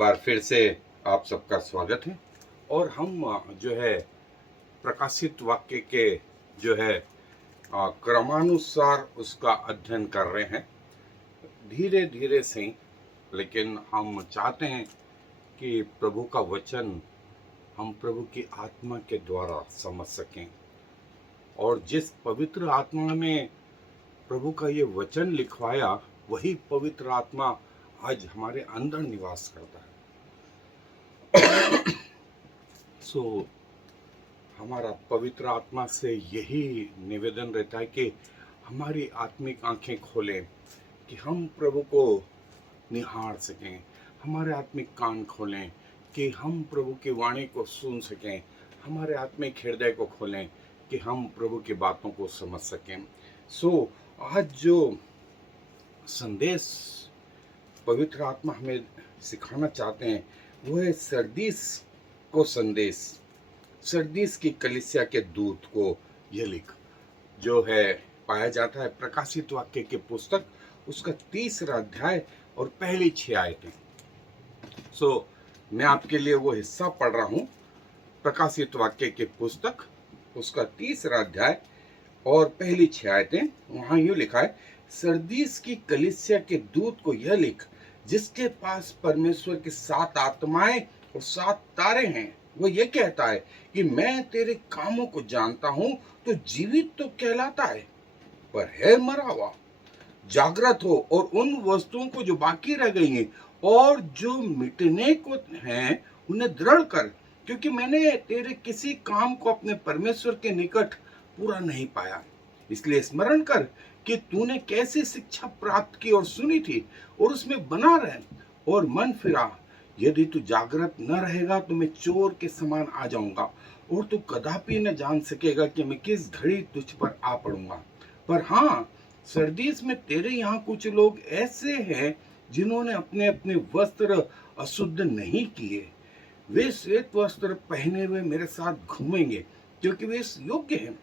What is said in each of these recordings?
बार फिर से आप सबका स्वागत है। और हम जो है प्रकाशित वाक्य के जो है क्रमानुसार उसका अध्ययन कर रहे हैं, धीरे धीरे से। लेकिन हम चाहते हैं कि प्रभु का वचन हम प्रभु की आत्मा के द्वारा समझ सकें, और जिस पवित्र आत्मा ने प्रभु का ये वचन लिखवाया, वही पवित्र आत्मा आज हमारे अंदर निवास करता है। हमारा पवित्र आत्मा से यही निवेदन रहता है कि हमारी आत्मिक आंखें खोलें कि हम प्रभु को निहार सकें, हमारे आत्मिक कान खोलें कि हम प्रभु की वाणी को सुन सकें, हमारे आत्मिक हृदय को खोलें कि हम प्रभु की बातों को समझ सकें। आज जो संदेश पवित्र आत्मा हमें सिखाना चाहते हैं वो है सरदीस को संदेश, सरदीस की कलीसिया के दूत को यह लिख, जो है पाया जाता है प्रकाशित वाक्य की पुस्तक, उसका 3रा अध्याय और पहली 6 आयतें। मैं आपके लिए वो हिस्सा पढ़ रहा हूं, प्रकाशित वाक्य की पुस्तक, उसका 3रा अध्याय और पहली 6 आयतें। वहां यूं लिखा है, सरदीस की कलीसिया के दूत को यह लिख, जिसके पास परमेश्वर की 7 आत्माएं और 7 तारे हैं, वो ये कहता है कि मैं तेरे कामों को जानता हूं, तो जीवित तो कहलाता है पर है मरा हुआ। जागृत हो और उन वस्तुओं को जो बाकी रह गई हैं और जो मिटने को हैं उन्हें दृढ़ कर, क्योंकि मैंने तेरे किसी काम को अपने परमेश्वर के निकट पूरा नहीं पाया। इसलिए स्मरण कर कि तूने कैसी शिक्षा प्राप्त की और सुनी थी, और उसमें बना रह और मन फिरा। यदि तू जागृत न रहेगा तो मैं चोर के समान आ जाऊंगा, और तू कदापि न जान सकेगा कि मैं किस घड़ी तुझ पर आ पड़ूंगा। पर हाँ, सरदीस में तेरे यहाँ कुछ लोग ऐसे हैं जिन्होंने अपने अपने वस्त्र अशुद्ध नहीं किए। वे श्वेत वस्त्र पहने हुए मेरे साथ घूमेंगे, क्योंकि वे इस योग्य हैं।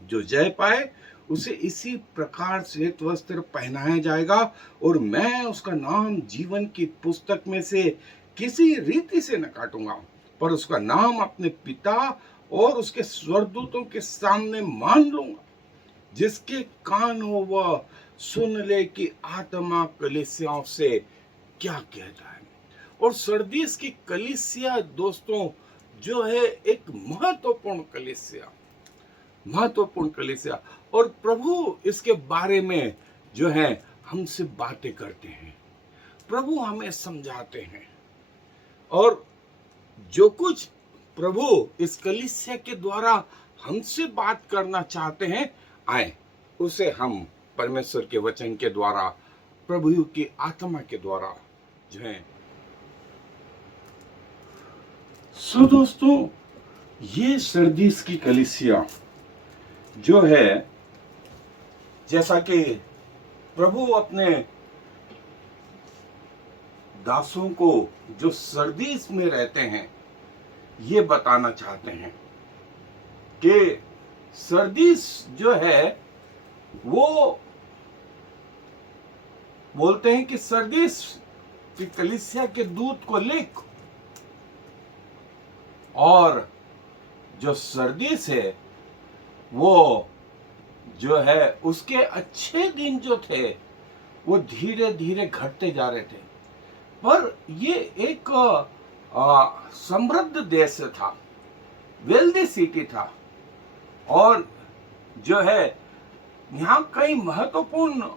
जो जय पाए उसे इसी प्रकार श्वेत वस्त्र पहनाया जाएगा, और मैं उसका नाम जीवन की पुस्तक में से किसी रीति से न काटूंगा, पर उसका नाम अपने पिता और उसके स्वर्गदूतों के सामने मान लूंगा। जिसके कान हो वह सुन ले कि आत्मा कलीसियाओं से क्या कहता है। और सरदीस की कलीसिया दोस्तों जो है एक महत्वपूर्ण कलीसिया, और प्रभु इसके बारे में जो है हमसे बातें करते हैं, प्रभु हमें समझाते हैं, और जो कुछ प्रभु इस कलीसिया के द्वारा हमसे बात करना चाहते हैं, आए उसे हम परमेश्वर के वचन के द्वारा, प्रभु की आत्मा के द्वारा जो है। दोस्तों, ये सरदीस की कलीसिया जो है, जैसा कि प्रभु अपने दासों को जो सरदीस में रहते हैं ये बताना चाहते हैं कि सरदीस जो है वो बोलते हैं कि सरदीस की कलीसिया के दूत को लिख, और जो सरदीस है वो जो है उसके अच्छे दिन जो थे वो धीरे धीरे घटते जा रहे थे। पर ये एक समृद्ध देश था, वेल्दी सिटी था, और जो है यहाँ कई महत्वपूर्ण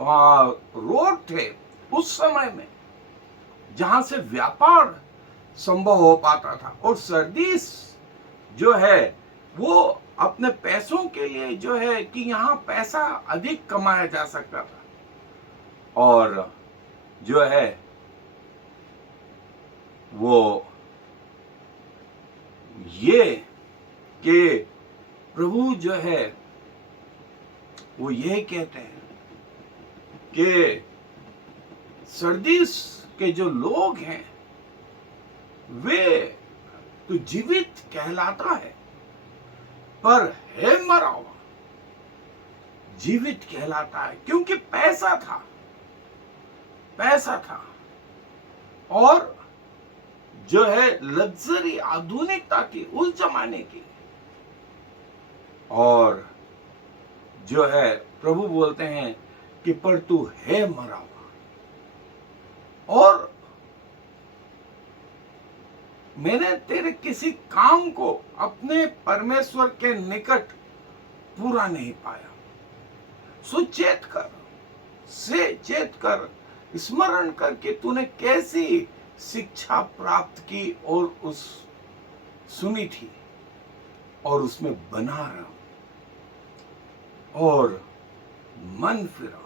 रोड थे उस समय में जहां से व्यापार संभव हो पाता था। और सरदीस जो है वो अपने पैसों के लिए जो है कि यहाँ पैसा अधिक कमाया जा सकता था, और जो है वो ये कि प्रभु जो है वो ये कहते हैं कि सरदीस के जो लोग हैं वे तो जीवित कहलाता है पर है मरा हुआ। जीवित कहलाता है क्योंकि पैसा था, और जो है लग्जरी आधुनिकता की उस जमाने की। और जो है प्रभु बोलते हैं कि पर तू है मरा हुआ, और मैंने तेरे किसी काम को अपने परमेश्वर के निकट पूरा नहीं पाया। सो चेत कर, से चेत कर, स्मरण कर कि तूने कैसी शिक्षा प्राप्त की और उस सुनी थी और उसमें बना रहा और मन फिरा,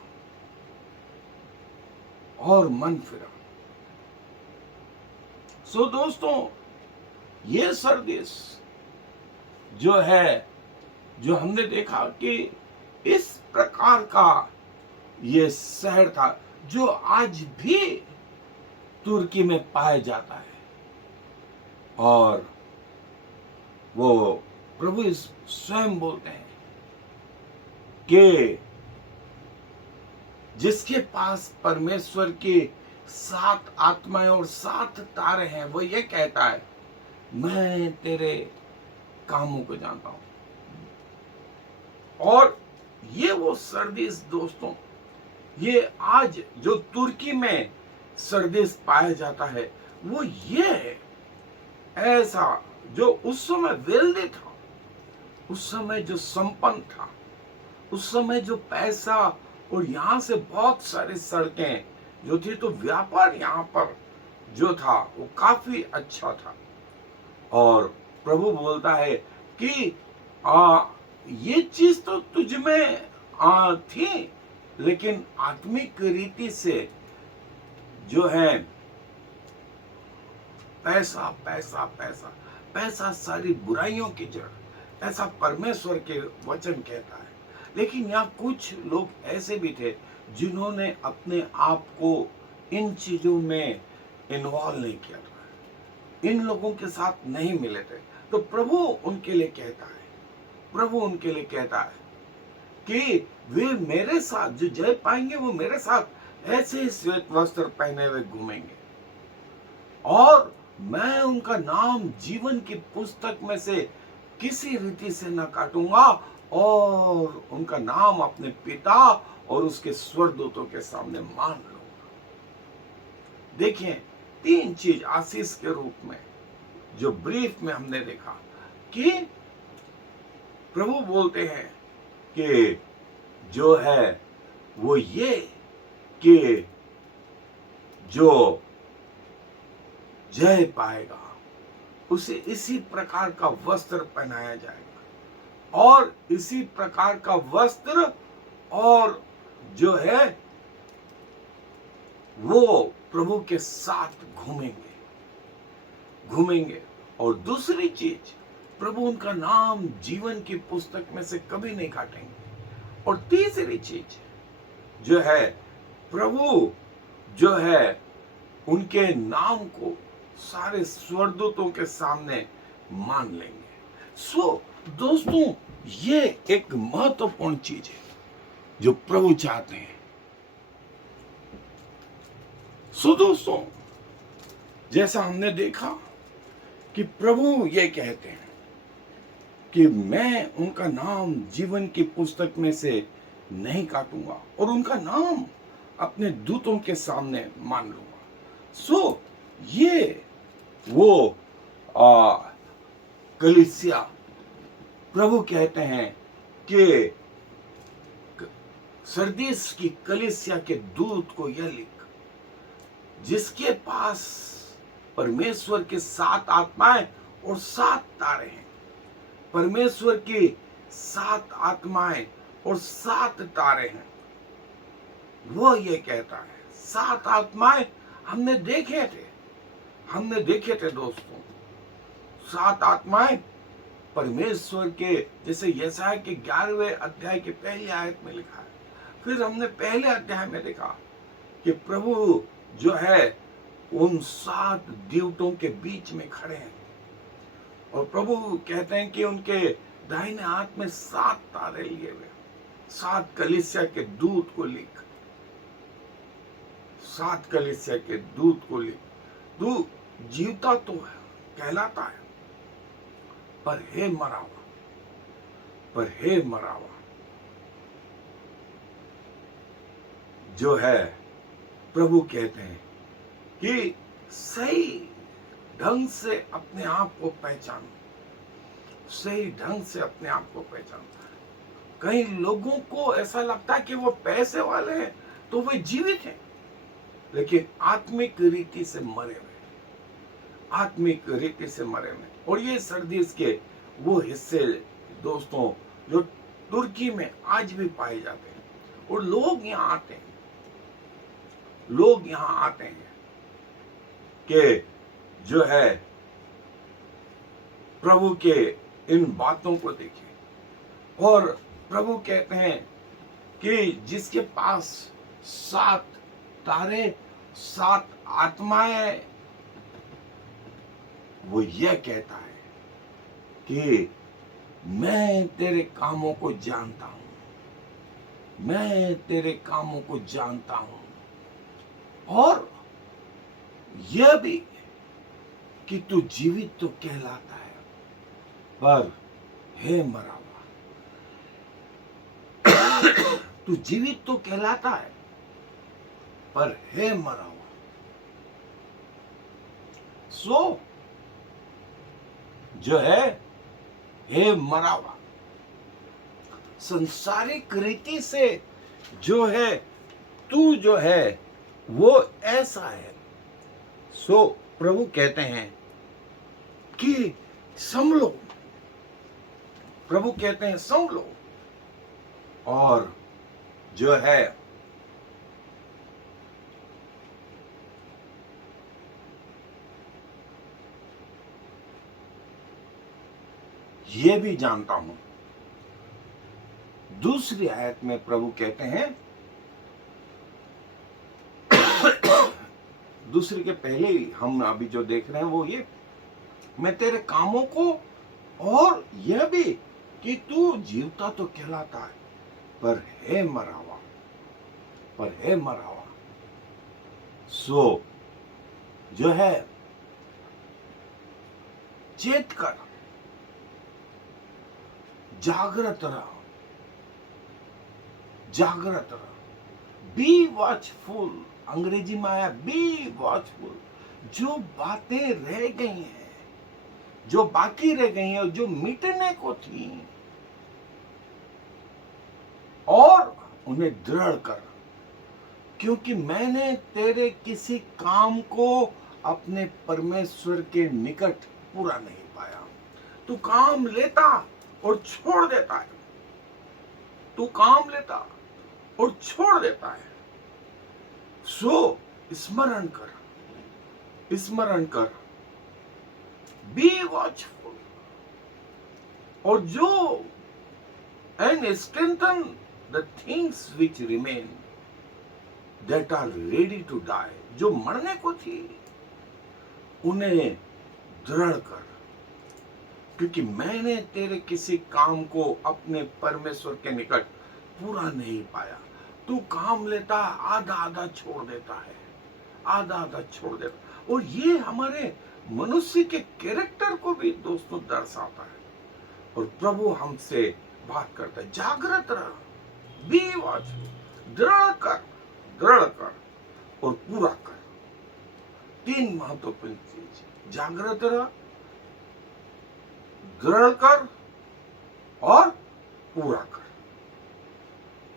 और मन फिरा। सो दोस्तों, ये सरदेश जो है, जो हमने देखा कि इस प्रकार का ये शहर था जो आज भी तुर्की में पाया जाता है। और वो प्रभु स्वयं बोलते हैं कि जिसके पास परमेश्वर की 7 आत्माएं और 7 तारे हैं, वो ये कहता है मैं तेरे कामों को जानता हूं। और ये वो सरदेश दोस्तों, ये आज जो तुर्की में सरदेश पाया जाता है, वो ये है। ऐसा जो उस समय वेल्दी था, उस समय जो संपन्न था, उस समय जो पैसा, और यहां से बहुत सारी सड़कें जो थी, तो व्यापार यहां पर जो था वो काफी अच्छा था। और प्रभु बोलता है कि ये चीज तो तुझ में थी, लेकिन आत्मिक रीति से जो है पैसा पैसा पैसा पैसा सारी बुराइयों की जड़, ऐसा परमेश्वर के वचन कहता है। लेकिन यहाँ कुछ लोग ऐसे भी थे जिन्होंने अपने आप को इन चीजों में इन्वॉल्व नहीं किया था, इन लोगों के साथ नहीं मिले थे। तो प्रभु उनके लिए कहता है, प्रभु उनके लिए कहता है कि वे मेरे साथ जो जय पाएंगे, वो मेरे साथ ऐसे ही श्वेत वस्त्र पहने हुए घूमेंगे, और मैं उनका नाम जीवन की पुस्तक में से किसी रीति से न काटूंगा, और उनका नाम अपने पिता और उसके स्वर्गदूतों के सामने मान लूंगा। देखिए, 3 चीज आशीष के रूप में जो ब्रीफ में हमने देखा कि प्रभु बोलते हैं कि जो है वो ये कि जो जय पाएगा उसे इसी प्रकार का वस्त्र पहनाया जाएगा, और इसी प्रकार का वस्त्र और जो है वो प्रभु के साथ घूमेंगे। और दूसरी चीज, प्रभु उनका नाम जीवन की पुस्तक में से कभी नहीं काटेंगे। और तीसरी चीज जो है, प्रभु जो है उनके नाम को सारे स्वर्गदूतों के सामने मान लेंगे। सो दोस्तों, ये एक महत्वपूर्ण चीज है जो प्रभु चाहते हैं। सो दोस्तों, जैसा हमने देखा कि प्रभु ये कहते हैं कि मैं उनका नाम जीवन की पुस्तक में से नहीं काटूंगा, और उनका नाम अपने दूतों के सामने मान लूंगा। सो ये वो कलीसिया, प्रभु कहते हैं कि सरदीस की कलीसिया के दूत को यह लिख, जिसके पास परमेश्वर के 7 आत्माएं और 7 तारे हैं। परमेश्वर की 7 आत्माएं और 7 तारे हैं। वो ये कहता है, 7 आत्माएं हमने देखे थे दोस्तों। 7 आत्माएं परमेश्वर के, जैसे यशायाह के 11वें अध्याय के पहली आयत में लिखा है। फिर हमने पहले अध्याय में देखा कि प्रभु जो है उन 7 दूतों के बीच में खड़े हैं, और प्रभु कहते हैं कि उनके दाहिने हाथ में 7 तारे लिए हुए। 7 कलीसिया के दूत को लिख, 7 कलीसिया के दूत को लिख। तू जीवता तो है, कहलाता है, पर हे मरा हुआ, पर हे मरा हुआ, जो है प्रभु कहते हैं कि सही ढंग से अपने आप को पहचानो, सही ढंग से अपने आप को पहचानो। कई लोगों को ऐसा लगता है कि वो पैसे वाले हैं तो वे जीवित हैं, लेकिन आत्मिक रीति से मरे हुए, आत्मिक रीति से मरे हुए। और ये सरदीस के वो हिस्से दोस्तों जो तुर्की में आज भी पाए जाते हैं, और लोग यहाँ आते हैं, लोग यहाँ आते हैं कि जो है प्रभु के इन बातों को देखें। और प्रभु कहते हैं कि जिसके पास 7 तारे 7 आत्माएं, वो यह कहता है कि मैं तेरे कामों को जानता हूं, मैं तेरे कामों को जानता हूं, और यह भी कि तू जीवित तो कहलाता है, पर हे मरा हुआ। तू जीवित तो कहलाता है, पर हे मरा हुआ। सो जो है हे मरा हुआ, संसारिक रीति से जो है तू जो है वो ऐसा है। सो प्रभु कहते हैं कि संभलो, प्रभु कहते हैं संभलो, और जो है ये भी जानता हूं। दूसरी आयत में प्रभु कहते हैं, दूसरी के पहले ही हम अभी जो देख रहे हैं वो ये, मैं तेरे कामों को, और यह भी कि तू जीवता तो कहलाता है, पर है मरा हुआ, पर है मरा हुआ। सो जो है चेत कर, जागृत रहो, जागृत रहो, बी वॉचफुल। अंग्रेजी में आया बी वॉचफुल। जो बातें रह गई हैं, जो बाकी रह गई हैं, जो मिटने को थी, और उन्हें दृढ़ कर, क्योंकि मैंने तेरे किसी काम को अपने परमेश्वर के निकट पूरा नहीं पाया। तू काम लेता और छोड़ देता है, तू काम लेता और छोड़ देता है। सो स्मरण कर, स्मरण कर, बी वॉचफुल, और जो and strengthen the things which remain that are ready to die. जो मरने को थी उन्हें दृढ़ कर, क्योंकि मैंने तेरे किसी काम को अपने परमेश्वर के निकट पूरा नहीं पाया। तू काम लेता, आधा आधा छोड़ देता है, आधा आधा छोड़ देता। और ये हमारे मनुष्य के कैरेक्टर को भी दोस्तों दर्शाता है। और प्रभु हमसे बात करता है, जागृत रह, बी वॉचफुल, दृढ़ कर, दृढ़ कर और पूरा कर। 3 महत्वपूर्ण चीज, जागृत रह, दृढ़ कर और पूरा कर।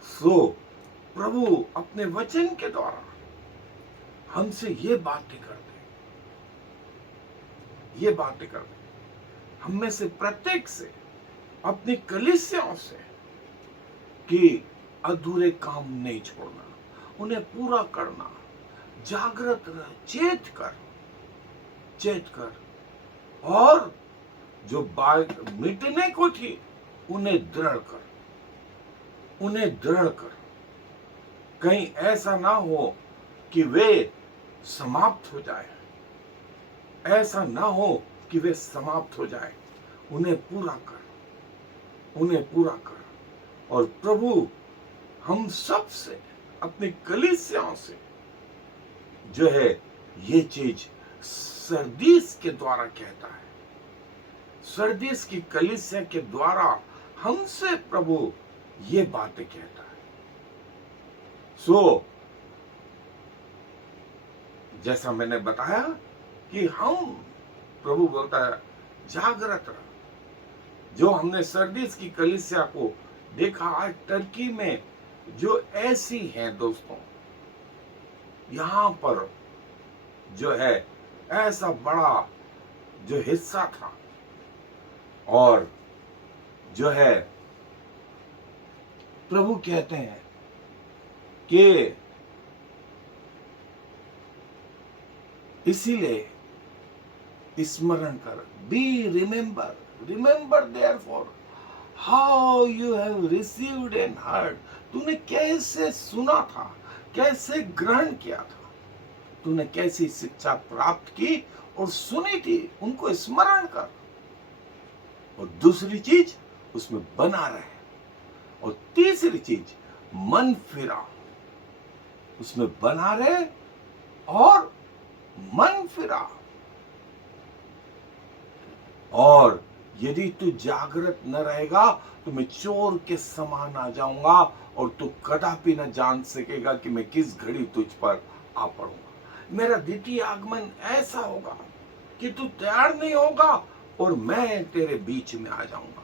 सो प्रभु अपने वचन के द्वारा हमसे ये बातें करते हैं, ये बातें करते हैं। हम में से प्रत्येक से, अपनी कलीसियाओं से, कि अधूरे काम नहीं छोड़ना, उन्हें पूरा करना, जागृत रह, चेत कर, चेत कर, और जो बात मिटने को थी उन्हें दृढ़ कर, उन्हें दृढ़ कर। कहीं ऐसा ना हो कि वे समाप्त हो जाए, ऐसा ना हो कि वे समाप्त हो जाए। उन्हें पूरा कर, उन्हें पूरा कर। और प्रभु हम सब से, अपनी कलीसियाओं से जो है ये चीज सरदीस के द्वारा कहता है, सरदीस की कलीसिया के द्वारा हमसे प्रभु ये बातें कहता है। जैसा मैंने बताया कि हम, प्रभु बोलता है जागृत रहो। जो हमने सरदीस की कलीसिया को देखा आज टर्की में, जो ऐसी है दोस्तों, यहां पर जो है ऐसा बड़ा जो हिस्सा था, और जो है प्रभु कहते हैं कि इसीलिए स्मरण कर, be remember therefore how you have received and heard. तूने कैसे सुना था, कैसे ग्रहण किया था, तूने कैसी शिक्षा प्राप्त की और सुनी थी, उनको स्मरण कर। और दूसरी चीज, उसमें बना रहे। और तीसरी चीज, मन फिरा, उसमें बना रहे और मन फिरा। और यदि तू जागृत न रहेगा तो मैं चोर के समान आ जाऊंगा और तू कदापि न जान सकेगा कि मैं किस घड़ी तुझ पर आ पड़ूंगा। मेरा द्वितीय आगमन ऐसा होगा कि तू तैयार नहीं होगा और मैं तेरे बीच में आ जाऊंगा,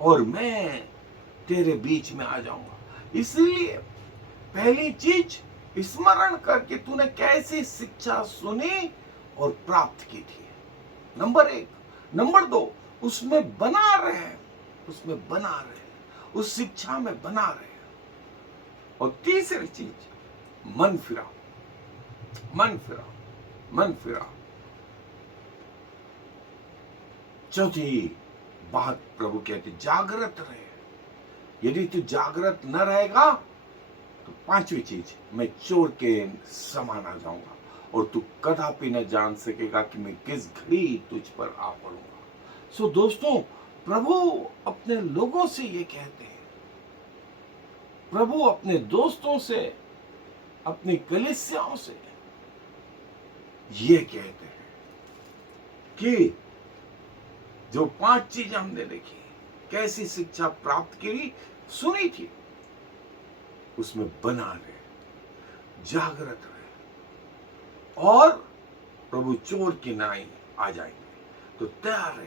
और मैं तेरे बीच में आ जाऊंगा। इसलिए पहली चीज, स्मरण करके तूने कैसी शिक्षा सुनी और प्राप्त की थी, नंबर 1। नंबर 2, उसमें बना रहे, उसमें बना रहे, उस शिक्षा में बना रहे। और तीसरी चीज, मन फिरा, मन फिरा, मन फिरा। चौथी बात प्रभु कहते, जागृत रहे। यदि तू जागृत न रहेगा तो पांचवी चीज, मैं चोर के समान आ जाऊंगा और तू कदापि न जान सकेगा कि मैं किस घड़ी तुझ पर आ पड़ूंगा। दोस्तों, प्रभु अपने लोगों से ये कहते हैं, प्रभु अपने दोस्तों से, अपनी कलीसियाओं से ये कहते हैं कि जो 5 चीजें हमने देखी, कैसी शिक्षा प्राप्त की, सुनी थी, उसमें बना रहे, जागृत रहे। और प्रभु चोर की नाई आ जाएंगे तो तैयार रहे,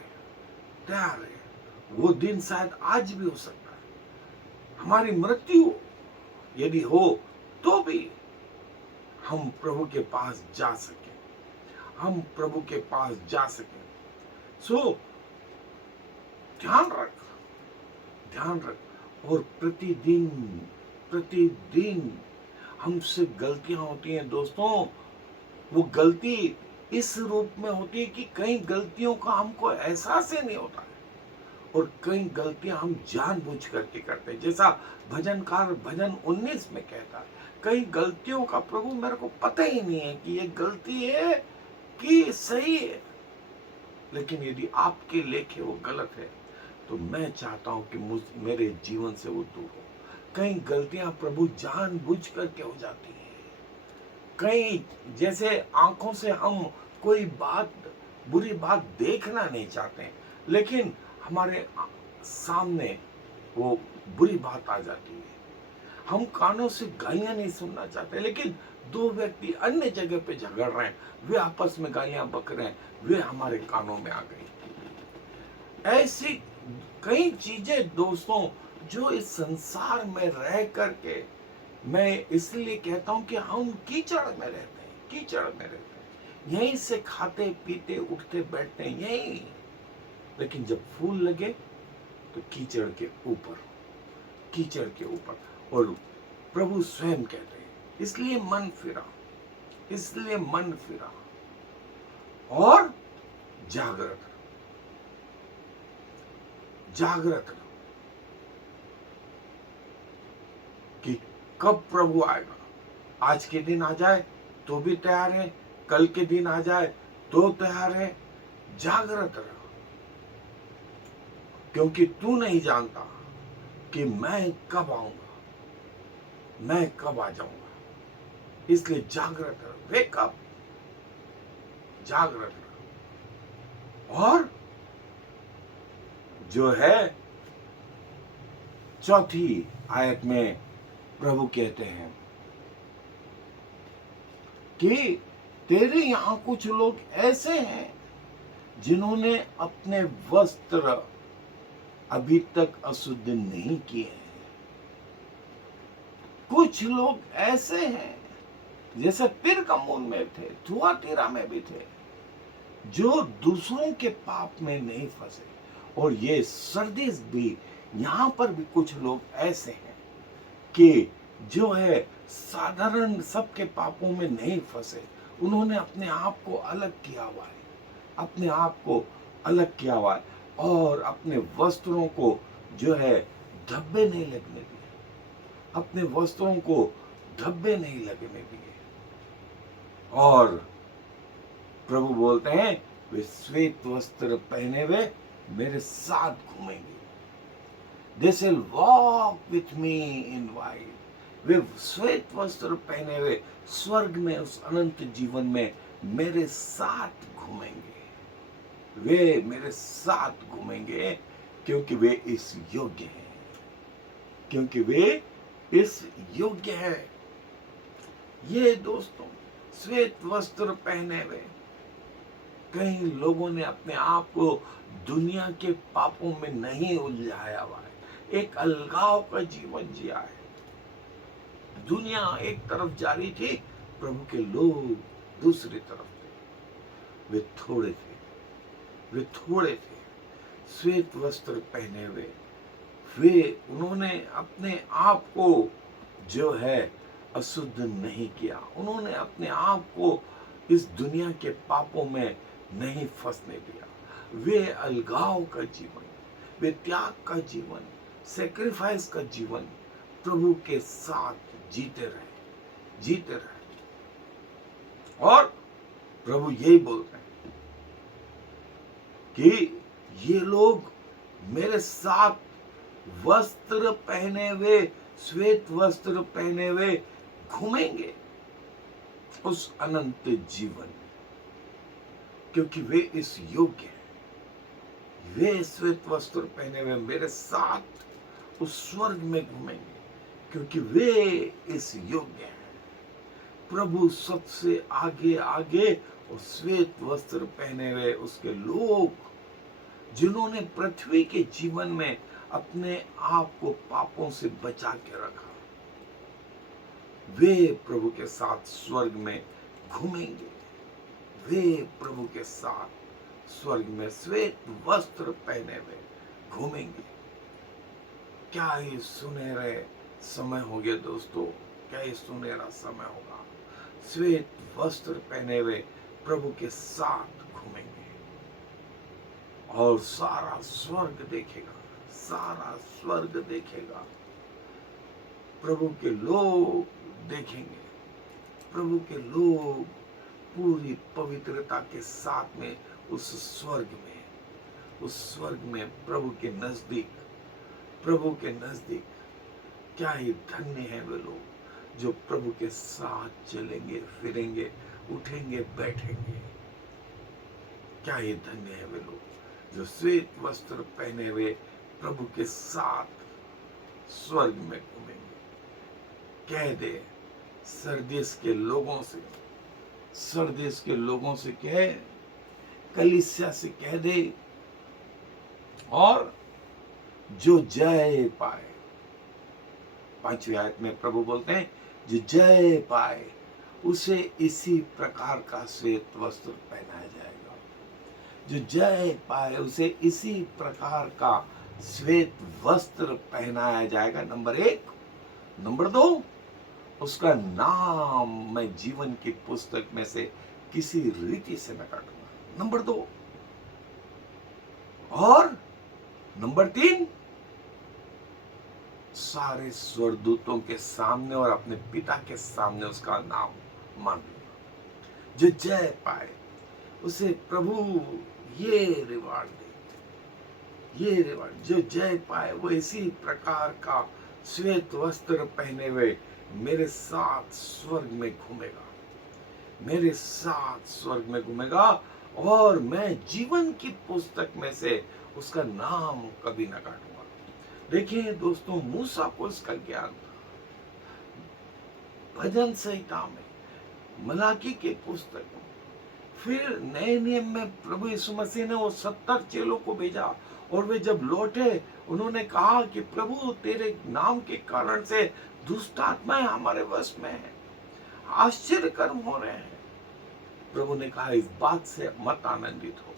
तैयार रहे। वो दिन शायद आज भी हो सकता है, हमारी मृत्यु यदि हो तो भी हम प्रभु के पास जा सके, हम प्रभु के पास जा सके। ध्यान रख, ध्यान रख। और प्रतिदिन प्रतिदिन हमसे गलतियां होती हैं दोस्तों। वो गलती इस रूप में होती है कि कई गलतियों का हमको एहसास ही नहीं होता है, और कई गलतियां हम जानबूझ करके करते हैं। जैसा भजनकार भजन 19 में कहता है, कई गलतियों का प्रभु मेरे को पता ही नहीं है कि ये गलती है कि सही है, लेकिन यदि आपके लेखे वो गलत है तो मैं चाहता हूं कि मेरे जीवन से वो दूर हो। कई गलतियां प्रभु जानबूझ करके हो जाती हैं। कई, जैसे आंखों से हम कोई बात, बुरी बात देखना नहीं चाहते, लेकिन हमारे सामने वो बुरी बात आ जाती है। हम कानों से गालियां नहीं सुनना चाहते, लेकिन 2 व्यक्ति अन्य जगह पे झगड़ रहे हैं, वे आपस में गालियां बक रहे हैं, वे हमारे कानों में आ गई। ऐसी कई चीजें दोस्तों, जो इस संसार में रह करके, मैं इसलिए कहता हूं कि हम कीचड़ में रहते हैं, कीचड़ में रहते हैं, यहीं से खाते पीते उठते बैठते हैं यहीं, लेकिन जब फूल लगे तो कीचड़ के ऊपर, कीचड़ के ऊपर। और प्रभु स्वयं कहते हैं, इसलिए मन फिरा, इसलिए मन फिरा और जागृत, जागृत रहो कि कब प्रभु आएगा। आज के दिन आ जाए तो भी तैयार है, कल के दिन आ जाए तो तैयार है। जागृत रहो, क्योंकि तू नहीं जानता कि मैं कब आऊंगा, मैं कब आ जाऊंगा। इसलिए जागृत रहो, वेक अप, जागृत रहा। और जो है चौथी आयत में प्रभु कहते हैं कि तेरे यहां कुछ लोग ऐसे हैं जिन्होंने अपने वस्त्र अभी तक अशुद्ध नहीं किए हैं। कुछ लोग ऐसे हैं जैसे पिरगमुन में थे, थुआतीरा में भी थे, जो दूसरों के पाप में नहीं फंसे। और ये सरदीस भी, यहां पर भी कुछ लोग ऐसे हैं कि जो है साधारण सबके पापों में नहीं फंसे। उन्होंने अपने आप को अलग किया हुआ है, अपने आप को अलग किया हुआ है, और अपने वस्त्रों को जो है धब्बे नहीं लगने दिए, अपने वस्त्रों को धब्बे नहीं लगने दिए। और प्रभु बोलते हैं वे श्वेत वस्त्र पहने हुए मेरे साथ घूमेंगे। They shall walk with me in white. वे श्वेत वस्त्र पहने हुए स्वर्ग में उस अनंत जीवन में मेरे साथ घूमेंगे। वे मेरे साथ घूमेंगे क्योंकि वे इस योग्य हैं, क्योंकि वे इस योग्य हैं। ये दोस्तों, श्वेत वस्त्र पहने हुए कई लोगों ने अपने आप को दुनिया के पापों में नहीं उलझाया हुआ है, एक अलगाव का जीवन जिया है। दुनिया एक तरफ जा रही थी, प्रभु के लोग दूसरी तरफ थे। वे थोड़े थे श्वेत वस्त्र पहने हुए। वे उन्होंने अपने आप को जो है अशुद्ध नहीं किया, उन्होंने अपने आप को इस दुनिया के पापों में नहीं फंसने दिया। वे अलगाव का जीवन, वे त्याग का जीवन, सेक्रीफाइस का जीवन प्रभु के साथ जीते रहे। और प्रभु यही बोलते हैं कि ये लोग मेरे साथ वस्त्र पहने हुए, श्वेत वस्त्र पहने हुए घूमेंगे उस अनंत जीवन में, क्योंकि वे इस योग्य हैं। वे श्वेत वस्त्र पहने हुए मेरे साथ उस स्वर्ग में घूमेंगे, क्योंकि वे इस योग्य हैं। प्रभु सबसे आगे आगे और श्वेत वस्त्र पहने हुए उसके लोग, जिन्होंने पृथ्वी के जीवन में अपने आप को पापों से बचा के रखा, वे प्रभु के साथ स्वर्ग में घूमेंगे। वे प्रभु के साथ स्वर्ग में श्वेत वस्त्र पहने हुए घूमेंगे। क्या ये सुनहरे समय हो गया दोस्तों? क्या ये सुनहरा समय होगा? श्वेत वस्त्र पहने हुए प्रभु के साथ घूमेंगे और सारा स्वर्ग देखेगा, सारा स्वर्ग देखेगा। प्रभु के लोग देखेंगे, प्रभु के लोग पूरी पवित्रता के साथ में उस स्वर्ग में प्रभु के नजदीक क्या ही धन्य है वे लोग जो प्रभु के साथ चलेंगे, फिरेंगे, उठेंगे, बैठेंगे। क्या ही धन्य है वे लोग जो श्वेत वस्त्र पहने हुए प्रभु के साथ स्वर्ग में घूमेंगे। कह दे सरदेश के लोगों से कहे, कलीसिया से कह दे, और जो जय पाए, 5वीं आयत में प्रभु बोलते हैं जो जय पाए उसे इसी प्रकार का श्वेत वस्त्र पहनाया जाएगा। जो जय पाए उसे इसी प्रकार का श्वेत वस्त्र पहनाया जाएगा। नंबर 1। नंबर 2, उसका नाम मैं जीवन की पुस्तक में से किसी रीति से मैं काटूंगा। नंबर 2। और नंबर 3, सारे स्वर्गदूतों के सामने और अपने पिता के सामने उसका नाम मान लूंगा। जो जय पाए उसे प्रभु ये रिवार्ड दे, ये रिवार्ड। जो जय पाए वो इसी प्रकार का श्वेत वस्त्र पहने हुए मेरे साथ स्वर्ग में घूमेगा। मेरे साथ स्वर्ग में घूमेगा और मैं जीवन की पुस्तक में से उसका नाम कभी ना काटूंगा। देखिए दोस्तों, मूसा को इसका ज्ञान था। भजन संहिता में, मलाकी के पुस्तक में, फिर नए नियम में प्रभु यीशु मसीह ने वो 70 चेलों को भेजा और वे जब लौटे उन्होंने कहा कि प्रभु तेरे नाम के कारण से दुष्ट आत्माएं हमारे वश में है, आश्चर्य कर्म हो रहे हैं। प्रभु ने कहा इस बात से मत आनंदित हो,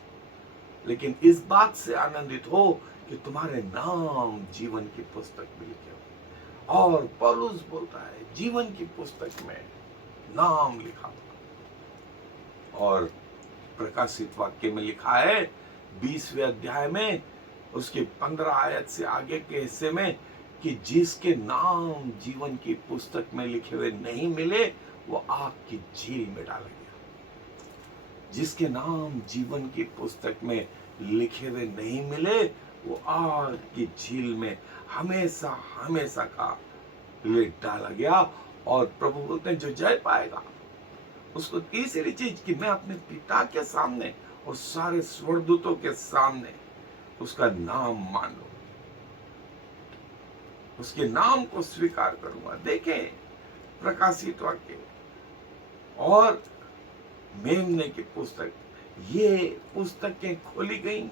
लेकिन इस बात से आनंदित हो कि तुम्हारे नाम जीवन की पुस्तक में लिखे हुए। और पौलुस बोलता है जीवन की पुस्तक में नाम लिखा और प्रकाशित वाक्य में लिखा है 20वें अध्याय में उसके 15 आयत से आगे के हिस्से में कि जिसके नाम जीवन की पुस्तक में लिखे हुए नहीं मिले वो आग की झील में डाला गया। जिसके नाम जीवन की पुस्तक में लिखे हुए नहीं मिले वो आग की झील में हमेशा हमेशा का लिए डाला गया। और प्रभु बोलते हैं जो जय पाएगा उसको तीसरी चीज कि मैं अपने पिता के सामने और सारे स्वर्गदूतों के सामने उसका नाम मान लूं, उसके नाम को स्वीकार करूंगा। देखें प्रकाशित वाक्य और मेमने की पुस्तक, ये पुस्तकें खोली गई,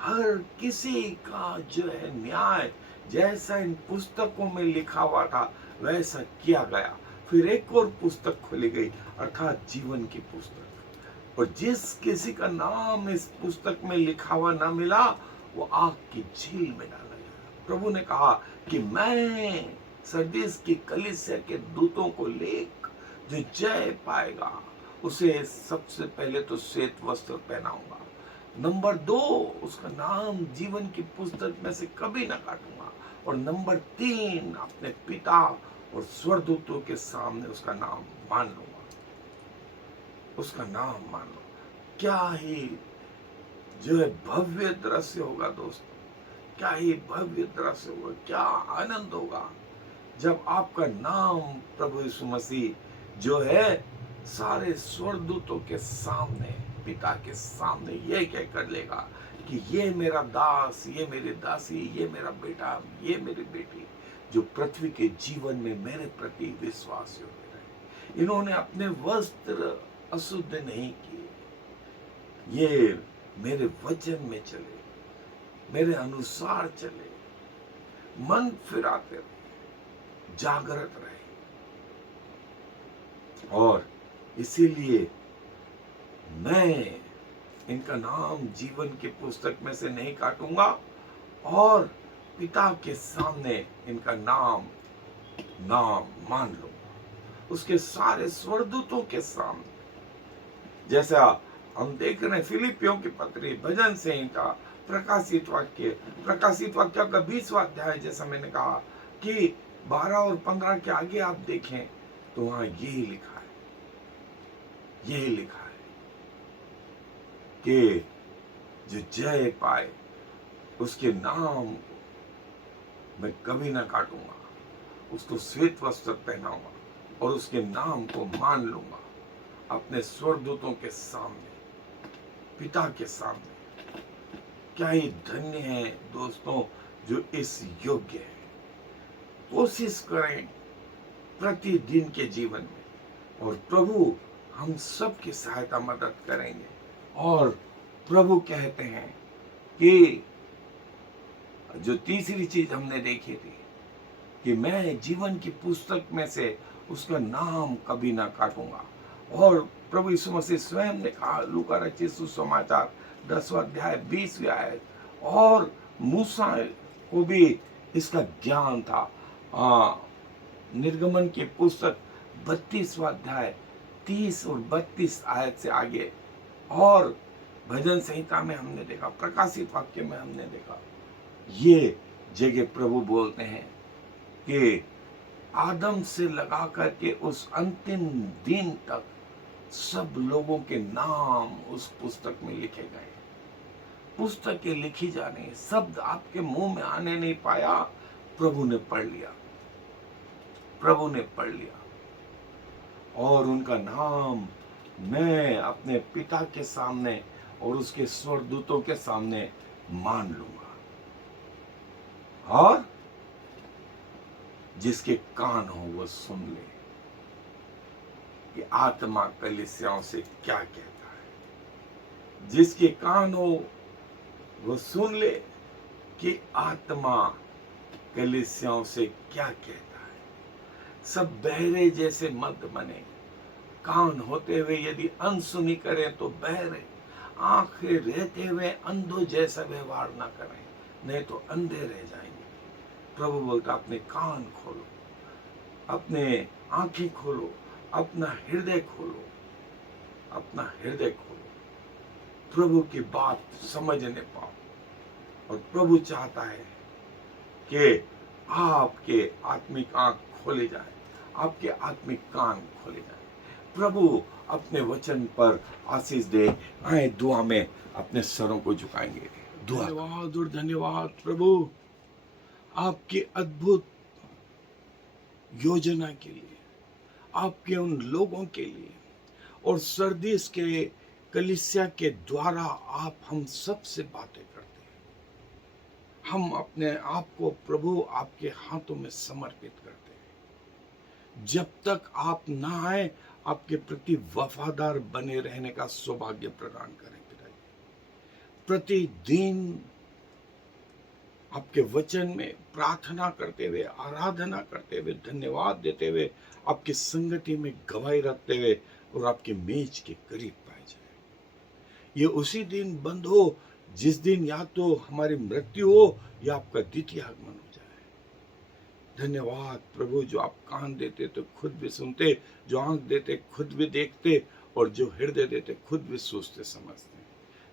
हर किसी का जो है न्याय जैसा इन पुस्तकों में लिखा हुआ था वैसा किया गया। फिर एक और पुस्तक खोली गई अर्थात जीवन की पुस्तक, और जिस किसी का नाम इस पुस्तक में लिखा हुआ ना मिला वो आग की झील में डाला गया। प्रभु ने कहा कि मैं सरदीस की कलीसिया के दूतों को लेख जो जय पाएगा उसे सबसे पहले तो श्वेत वस्त्र पहनाऊंगा, नंबर 2 उसका नाम जीवन की पुस्तक में से कभी ना काटूंगा, और नंबर 3 अपने पिता और स्वर्गदूतों के सामने उसका नाम मान लूंगा, उसका नाम मान लो। क्या ही जो है भव्य दृश्य होगा दोस्तों, क्या ही भव्य दृश्य होगा, क्या आनंद होगा जब आपका नाम प्रभु यीशु मसीह जो है सारे स्वर्गदूतों के सामने, पिता के सामने ये कह कर लेगा कि ये मेरा दास, ये मेरी दासी, ये मेरा बेटा, ये मेरी बेटी जो पृथ्वी के जीवन में मेरे प्रति विश्वास योग्य रहे। इन्होंने अपने वस्त्र अशुद्ध नहीं किए, ये मेरे वचन में चले, मेरे अनुसार चले, मन फिराते रहे, जागृत रहे। और इसीलिए मैं इनका नाम जीवन की पुस्तक में से नहीं काटूंगा और पिता के सामने इनका नाम मान लूंगा, उसके सारे स्वर्गदूतों के सामने। जैसा हम देख रहे हैं फिलिपियों की पत्री, भजन संहिता, प्रकाशित वाक्य का 20वां अध्याय, जैसा मैंने कहा कि 12 और 15 के आगे आप देखें तो वहां यही लिखा है, यही लिखा है कि जो जय पाए उसके नाम मैं कभी ना काटूंगा, उसको श्वेत वस्त्र पहनाऊंगा और उसके नाम को मान लूंगा अपने स्वर्गदूतों के सामने, पिता के सामने। क्या ही धन्य है दोस्तों जो इस योग्य है। कोशिश करें प्रतिदिन के जीवन में और प्रभु हम सब की सहायता मदद करेंगे। और प्रभु कहते हैं कि जो तीसरी चीज हमने देखी थी कि मैं जीवन की पुस्तक में से उसका नाम कभी ना काटूंगा। और प्रभु यीशु मसीह स्वयं ने कहा, लूका रचित सुसमाचार 10वां अध्याय 20वीं आयत, और मूसा को भी इसका ज्ञान था। निर्गमन की पुस्तक 32वां अध्याय 30 और 32 आयत से आगे, और भजन संहिता में हमने देखा, प्रकाशित वाक्य में हमने देखा, ये जगह प्रभु बोलते हैं कि आदम से लगा करके उस अंतिम दिन तक सब लोगों के नाम उस पुस्तक में लिखे गए। पुस्तकें लिखी जाने, शब्द आपके मुंह में आने नहीं पाया, प्रभु ने पढ़ लिया, प्रभु ने पढ़ लिया और उनका नाम मैं अपने पिता के सामने और उसके स्वर्गदूतों के सामने मान लूंगा। और जिसके कान हो वो सुन ले कि आत्मा कलीसियाओं से क्या कहता है। जिसके कान हो वो सुन ले कि आत्मा कलीसियाओं से क्या कहता है। सब बहरे जैसे मत बने, कान होते हुए यदि अनसुनी करें तो बहरे, आंखें रहते हुए अंधों जैसा व्यवहार ना करें, नहीं तो अंधे रह जाएंगे। प्रभु बोलता अपने कान खोलो, अपने आंखें खोलो, अपना हृदय खोलो, अपना हृदय खोलो, प्रभु की बात समझने पाओ। और प्रभु चाहता है कि आपके आत्मिक आंख खोले जाए, आपके आत्मिक कान खोले जाए। प्रभु अपने वचन पर आशीष दे। आए दुआ में अपने सरों को झुकाएंगे। दुआ। धन्यवाद और धन्यवाद प्रभु आपकी अद्भुत योजना के लिए, आपके उन लोगों के लिए, और सरदीस के कलीसिया के द्वारा आप हम सब से बातें करते हैं। हम अपने आप को प्रभु आपके हाथों में समर्पित करते हैं। जब तक आप ना आए, आपके प्रति वफादार बने रहने का सौभाग्य प्रदान करें पिताजी। प्रतिदिन आपके वचन में प्रार्थना करते हुए, आराधना करते हुए, धन्यवाद देते हुए, आपकी संगति में गवाही रखते हुए और आपके मेज के करीब पाए जाए। ये उसी दिन बंद हो जिस दिन या तो हमारी मृत्यु हो या आपका द्वितीय आगमन हो जाए। धन्यवाद प्रभु, जो आप कान देते तो खुद भी सुनते, जो आंख देते खुद भी देखते, और जो हृदय देते खुद भी सोचते समझते।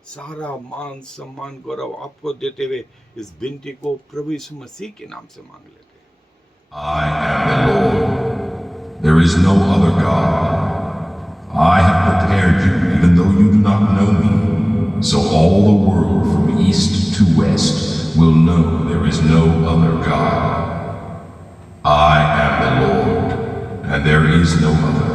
सारा मान सम्मान गौरव आपको देते हुए इस विनती को प्रभु यीशु मसीह के नाम से मांग लेते हैं। I am the Lord. There is no other God. I have prepared you even though you do not know me, so all the world from east to west will know there is no other God. I am the Lord, and there is no other.